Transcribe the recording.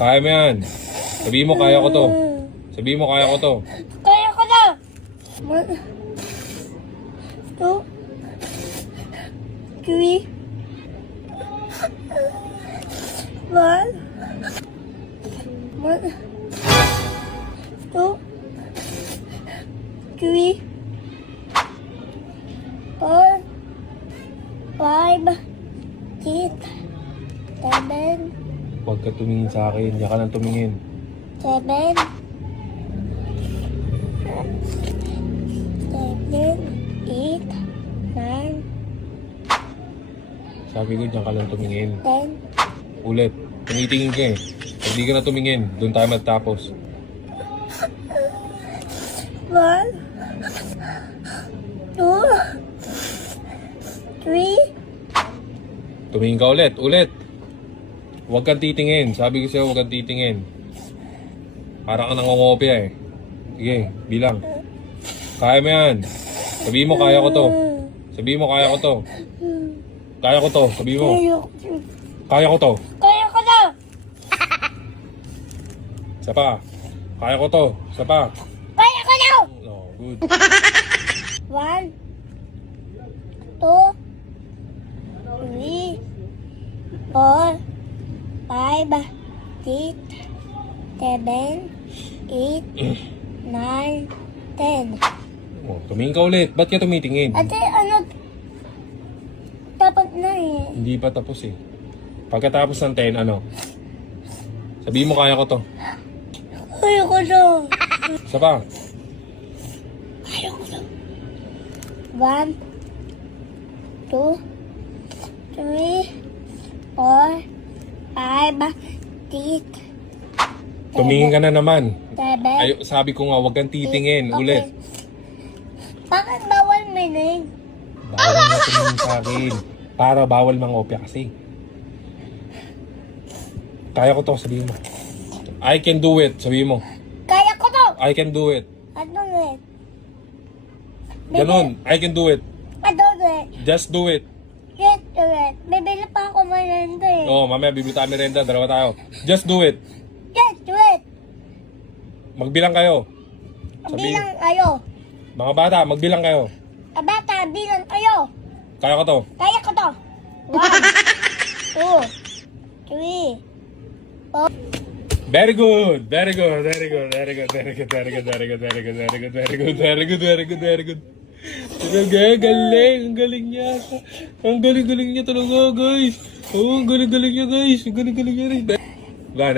Kaya mo yan. Sabihin mo, kaya ko to. Sabihin mo, kaya ko to. Kaya ko na! 1, 2, 3, 1, 2, 3, 4, 5, 6, 7, Huwag ka tumingin sa akin. Diyan ka lang tumingin. 7, 8, 9, Sabi ko, diyan ka lang tumingin. 10, Ulit. Tumitingin ka eh. Pag di ka na tumingin, doon tayo magtapos. 1, 2, 3, Tumingin ka ulit. Ulit. Huwag kang titingin. Sabi ko sa'yo, huwag kang titingin. Para ka nangongopya eh. Sige, bilang. Kaya mo yan. Sabihin mo, kaya ko to. Sabihin mo, kaya ko to. Kaya ko to. Sabihin mo, kaya ko to. Kaya ko na! Isa pa. Kaya ko to. Isa pa. Kaya ko na! Oh, good. 1, 2, 3, 4, 5, 6, 7, 8, 9, 10. Oh, tumingin ka ulit. Ba't ka tumitingin? Ate, ano? Dapat na eh. Hindi pa tapos eh. Pagkatapos ng 10, ano? Sabihin mo, kaya ko to. Kaya ko na. Isa pa. Kaya ko na. 1, 2, 3, 4, 5, 6, Tumingin ka na naman. 7. Ay, sabi ko nga, huwag kang titingin. Okay. Ulit. Bakit bawal minig? Bawal na tumingin sa akin. Para bawal mangopya kasi. Kaya ko to, sabihin mo. I can do it, sabihin mo. Kaya ko to! I can do it. Ano it? Ganon, I can do it. Ano it? Just do it. Yes, do it. Bibili pa ako mananda eh. Oo, mamaya bibili tayo merenda, dalawa tayo. Just do it. Yes, do it. Magbilang kayo. Bilang kayo. Mga bata, magbilang kayo. Bata, bilang kayo. Kaya ko to. Kaya ko to. 1, 2, 3, 4. Very good, very good, very good, very good, very good, very good, very good, very good, very good, very good, very good, very good, very good. Talaga, galing, ang galing niya. Ang galing-galing niya talaga, guys. Oo, ang galing-galing niya, guys. Ang galing-galing niya rin. Wala,